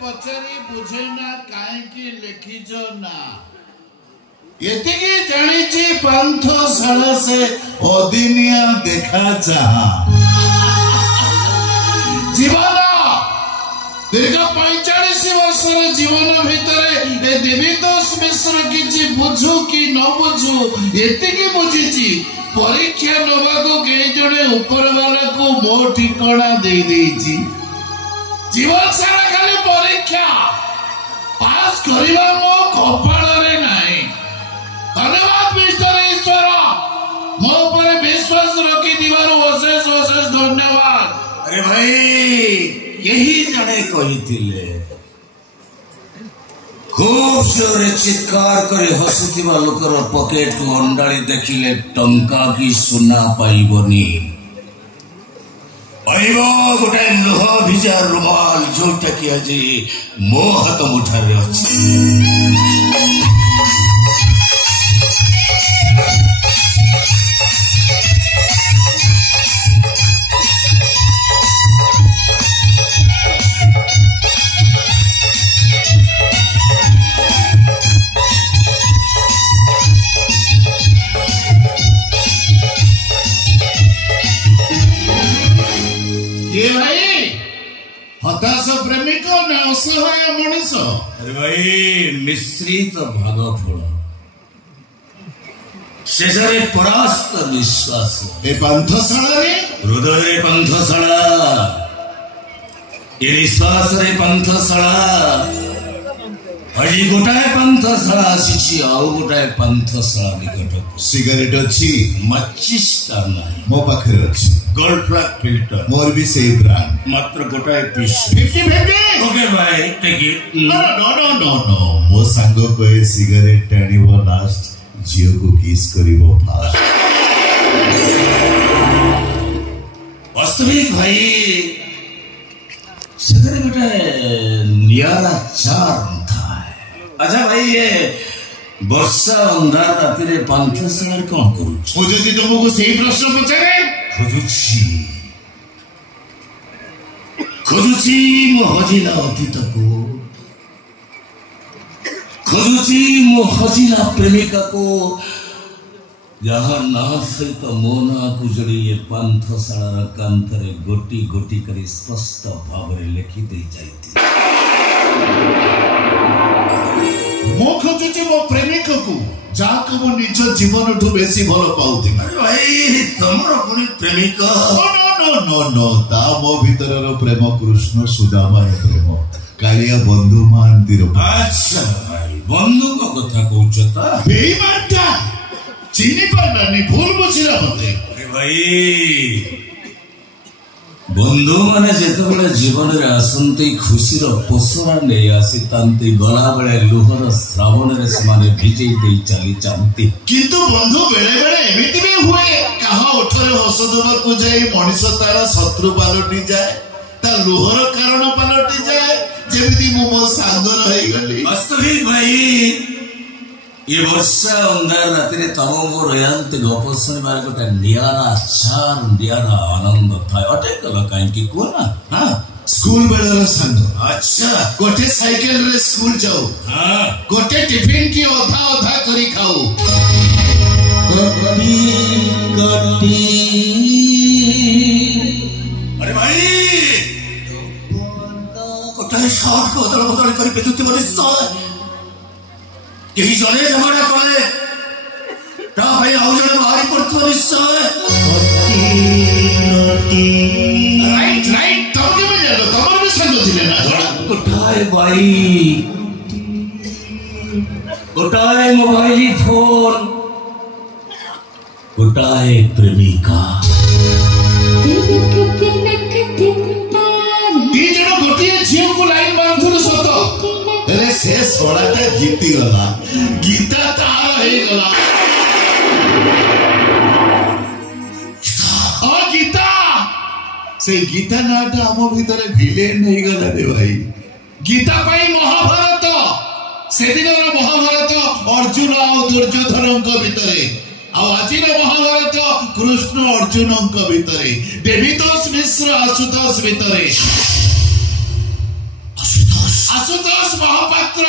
पचारि बुझे ना काहे लिखिज ना ये जानी पांथशाला से अदिनिया देखा चाहा जीवन दीर्घ 45 वर्ष जीवन भितर देवीदास मिश्र किसी बुझू कि न बुझू ये बुझी परीक्षा नवा को कई जड़े ऊपर वाला को मो ठिकाना दे देची जीवन सारा खाली परीक्षा पास करवा मो कपाल रे नहीं धन्यवाद मिस्टर ईश्वर मो पर विश्वास रखी दीवार अशेष अशेष धन्यवाद। अरे भाई यही जड़े कही खूब जोरे चित्कार करे हसुवा लोकर पकेट को अंडाड़ी देखिले टंका की सुना पाइबनी गोटे लुह भिजा रुमाल जोटा कि आज मो हाथ मुठारे अच्छी हताश प्रेमिक ना असहाय मनीष। अरे भाई मिश्रित भाग फल शेषे परास्त निश्वास ए पांथशाला हृदय पांथशाला ए निश्वास रे पांथशाला हजी गोटाए पांथशाला आसी आउ गोटाए पांथशाला निकट सिगरेट अच्छी मचिस ता नाही मो पाखरे अच्छी गोल्ड फ्लैग फिल्टर मोर भी सेही ब्रांड मात्र गोटाए पीस 50 ओके भाई टेक इट नो मो सांग कहे सिगरेट टाणिबो लास्ट जियो को किस करिबो फास्ट वास्तविक भाई सिगरेट गोटाए नियारा चार्म था। अच्छा भाई ये वर्षा अंधार राति रे पांथशाला कौन करू मु जदि तुमको सही प्रश्न पचारे खोजुची मो हजिला अतीत को खोजुची मो हजिला प्रेमिका को जहाँ ना सहित मो ना को जोड़ी ये पांथशाला कांतरे गोटी गोटी करी स्पष्ट भाव रे लिखि दे जाइती मो खोजुची मो प्रेमिक को जाको मो निज जीवन ठु बेसी भल पाउथि। अरे भाई तमरो पुरी प्रेमिक नो ता मो भीतर प्रेम कृष्ण सुदामा प्रेम कालिया बंधु महांती। अच्छा भाई बंधु को कथा कहउछता बेईमानता चिनी पालानी भूल बुझिला मते। अरे भाई बंधु माने जेतबेले जीवन रे आसंती खुशीर पोसरा नै आसी तांती गला बेले लुहर श्रावण रे समाने भिजै देई चली जांती किंतु बंधु बेले बेले एमिति भी हुए कहा ओठरे हस दबा को जाई मनीष तारा शत्रु पालटी जाए ता लुहर कारण पालटी जाए जेमिति मो सांग रही गली। वास्तविक भाई ये वर्षा अंधार राति तम मो रयांत गप शुणवार गोटे नियारा चार नियारा आनंद था अटे कल कहीं कोना हाँ स्कूल बेलर सांग। अच्छा गोटे साइकिल रे स्कूल जाऊ हाँ गोटे टिफिन की ओधा ओधा करी खाऊ कटी कटी। अरे भाई गोटे शॉट को बदल बदल करी विद्युत बनी यही जने जमाना कले ता भाई आउ जने बाहरी पड़तो निश्चय राइट तब के में जातो तमर भी संग थिले ना उठाए भाई उठाए मोबाइल फोन उठाए प्रेमिका दी जनो गोटिए झियो को लाइन बांधुल सतो अरे से सोड़ाटा जीती गला गीता तार हे गला गीता से गीता नाटा आम भीतर विलेन नहीं गला रे भाई गीता पाई महाभारत से दिन महाभारत अर्जुन और दुर्योधन भितरे आज महाभारत कृष्ण अर्जुन भितरे देवीदास मिश्र आशुतोष भितरे आशुतोष महापात्र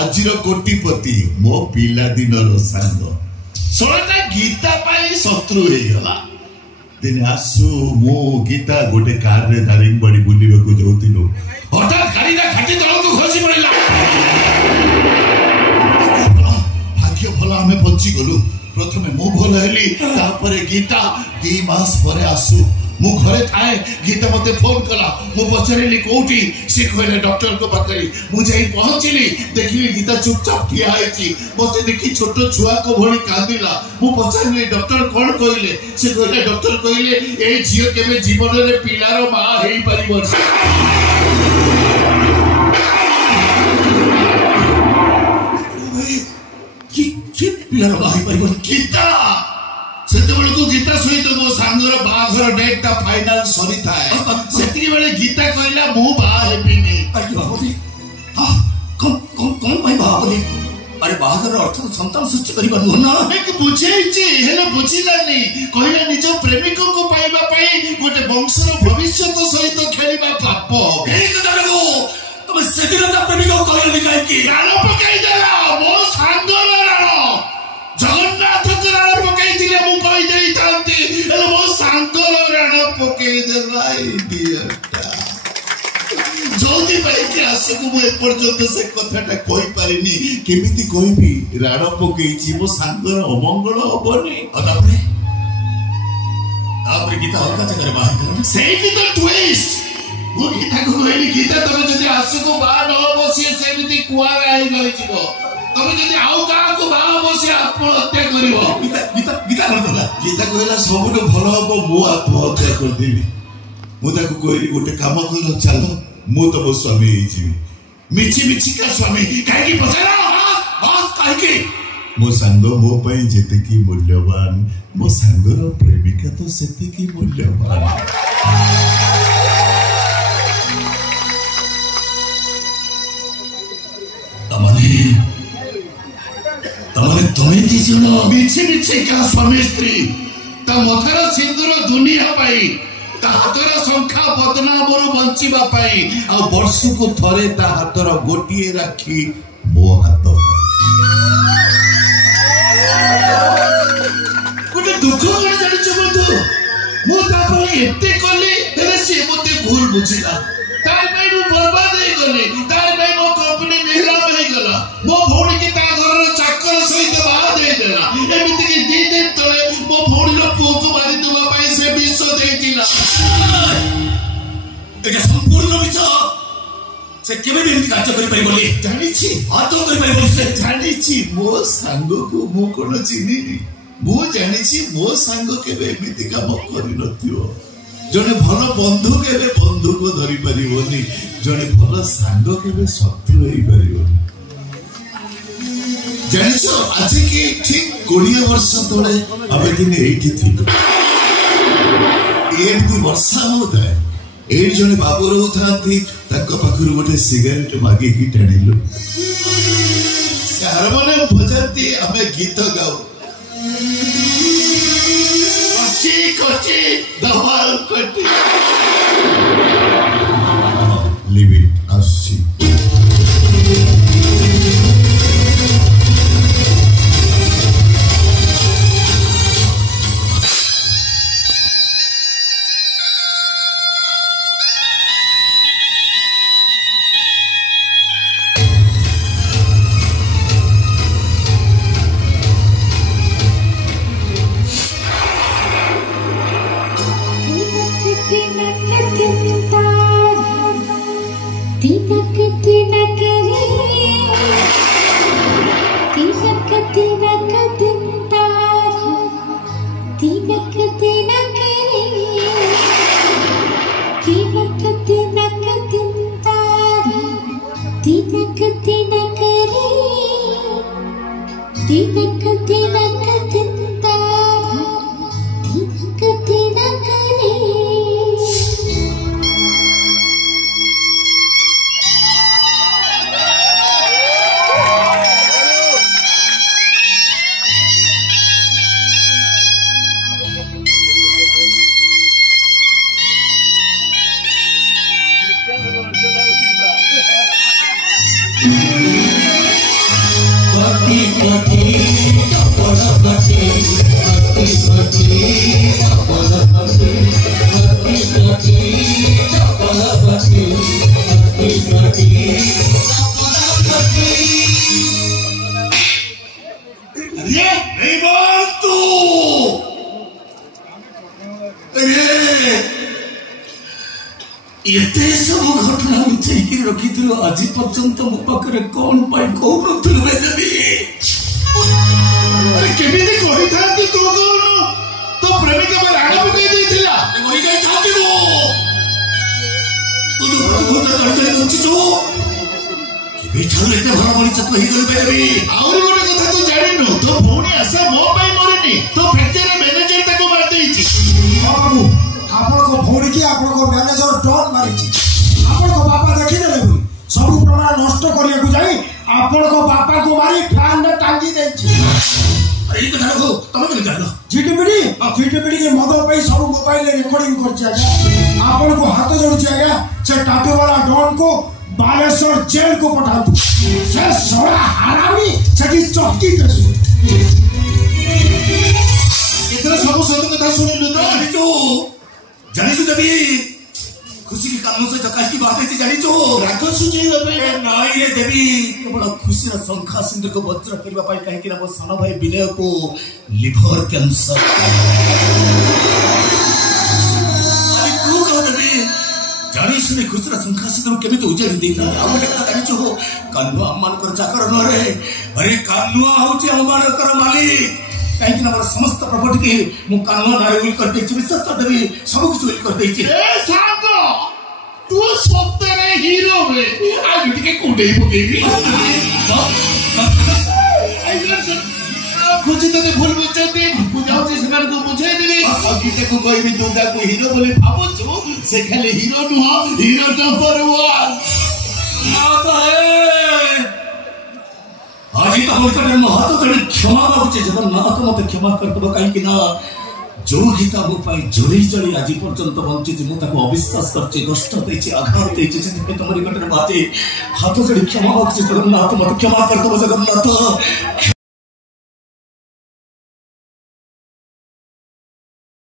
आजिर कोटिपति मो पिला दिनर सांग सोळटा गीता पाई शत्रु हेगला दिने आसु मो गीता गोटे कार रे दारिंगबाड़ी बुलिबाकू जाउतिलु हठात गाड़ीटा घाटी तळकू खसी पड़िला भाग्य भला हमें बची गलु प्रथमे मु भल हेली तापरे गीता 2 मास परे आसु मु घरे थाए गीता मते फोन कला मु पचरेली कोठी से कहले डॉक्टर को पाखरी मु जाई पहुंचली देखली गीता चुपचाप ठिया आइची मते देखि छोट छुआ को भली कांदिला मु पचरेली डॉक्टर कोन कहले से कहले डॉक्टर कहले ए झियो केबे जीवन रे पिलारो मा हेई परिबो कि पिलारो मा हेई परिबो गीता सेतेबेले को गीता सहित मो सांगर बाघर डेट ता फाइनल सरी थाए सेति बेले गीता कहला मु बा हेबिनी अरे बाबूजी हां कौन भाई बाबूजी अरे बाघर अर्थ संतान सृष्टि करी बनु ना एक बुझेइची हेले बुझिलानी कहला निज प्रेमिक को पाइबा पई गोटे वंशर भविष्य सहित खेलिबा पाप एक दादू तुम सेदिरता प्रेमिक को कहले काई की राण पकाई देला मो सांगर राण जगन्नाथ को राण पकाई दिले मु कहि देई तांती हेले मो सांगर राण पकाई देला इडियटा जोदी भाई के आसको मु एपर्यंत से कथाटा कहि पारिनी केमिति कहबी राण पकेइची मो सांगर अमंगल होबनी तापरे गीता अलगा जगह बाहर कर सेठी तो ट्विस्ट मु गीता को कहली गीता तमे जदी आसको बा न हो से सेमिति कुआर आई गई जीवो तमे जदी आउ का को बा हो से आत्महत्या करिवो गीता कर दला गीता कहला सबटो भलो हबो मु आत्महत्या कर देबी मु ताको कहली गोटे काम कर चलो मु तो मो स्वामी जीवी मिछि का स्वामी काहे की पछरा बस काहे की मो सांग मो पई जेते की मूल्यवान मो सांगर प्रेमिका तो सेते की मूल्यवान तमने तुम्हें दिसनो मिछि का स्वामी स्त्री ता मथर सिंदूर दुनिया पाई ता हातर संख्या बदनामरु बंचिबा पाई आ वर्ष को थरे ता हातर गोटिए राखी मो हाथ गोटे दुख कर जानिछ बंधु मु ता पई एते कली हेले से मते भूल बुझिला तार पई मु बर्बाद हे गली तार पई मो कंपनी नीलाम हे गला मो भौणी की ता घर चाकर सहित बाहा दे देला एमिति की 2 दिन तळे मो भौणी रो पुओ को मारी देबा पई से विष देतिला एके संपूर्ण विच से केबे भी कार्य करि पाइ बोली जानिछि हाथ करि पाइ बोली से जानिछि मो सांग को मु कोन चिनिनी मु जानिछि मो सांग केबे एमिति काम करि नथियो जने भल बंधु केबे बंधु को धरि परिबोनी जने भल सांग केबे शत्रु हेई परिबोनी जानिछो आज की ठीक 20 वर्ष तळे आबे दिन एठी थिक एठी वर्षा होता है ए जने बाबू रहउथांती तक पाखरु गोटे सिगरेट मागी की टाणिलु हारमोनियम बजाती हमें गीत गाओ कच्ची कच्ची धमाल पट्टी लिव इट अस्सी एते सब घटना लुचैकी रखी आज पर्यंत मो पाखे कौन पाई कहून देवी केमिति कहि थांती तू कौन तो प्रेमिका पर राग पकई देथिला कहि जाई थांती मो तू जो भूत जड़ जड़ बंचिछु केबे ठारू एते भल मଣିଷ तो ही गल देवी आउरी गोटे कथा तू जानिनु तो भौणी आशा मो पाई मरेनी तो फैक्टरी मैनेजर ताको मार देइछि बाबू आपण को भौणी की आपण को मैनेजर डॉन मारिछि आपण को बापा देखि देले बोली सब प्रमाण नष्ट करिया को जाई आपण को बापा को मारी फैन में टांगी देछि अरे ई कथा को तमे केन जानो जीटीपीडी के मदद पे सब मोबाइल रिकॉर्डिंग करछि आज्ञा आपण को हाथ जोड़छि आज्ञा से टाटो वाला डॉन को बालेश्वर जेल को पठा दो से सोड़ा हरामी सकी चौकी कसु इतना सब सत कथा सुनिलु तो जानिछु देवी खुशी के कानून से जकाश की बात है जानिछु राग सुझेइबा पे नहीं रे देवी केवल खुशी रा संखा सिंधु को वज्र करबा पाई काहे कि ना वो सन भाई विनय को लिवर कैंसर अरे तू कह देवी जानी सुने खुशी रा संखा सिंधु केमिति उजाड़ी देता आ गोटे कथा जानिछु कानुआ अम्मान कर चाकर न रे अरे कानुआ होची अम्मान कर मालिक कहीं ना समस्त प्रॉपर्टी के मु कानुआ नारे उल कर देछि विश्वास कर देवी सब कुछ उल कर देछि ए सागो तू सत्तरे हीरो रे आज के कुडे पकेबी कुछ तो भूल बुझते बुझाउछि समान को बुझाई देबी गीता को कहबी दुर्गा को हीरो बोले भाबुछु से खाली हीरो नुह हीरो नंबर 1 आता है आज तो होकर महत्व जड़ी क्षमा मागुचे जगन्नाथ मते क्षमा करतबो काई कि ना जो गीता मो पाई जोड़ी जोड़ी आज पर्यंत बंचिछि मु ताको अविश्वास करछि कष्ट देछि आघात देछि से तमरी कटरे बाते हाथ जोड़ी क्षमा मागुचे जगन्नाथ मते क्षमा करतबो जगन्नाथ।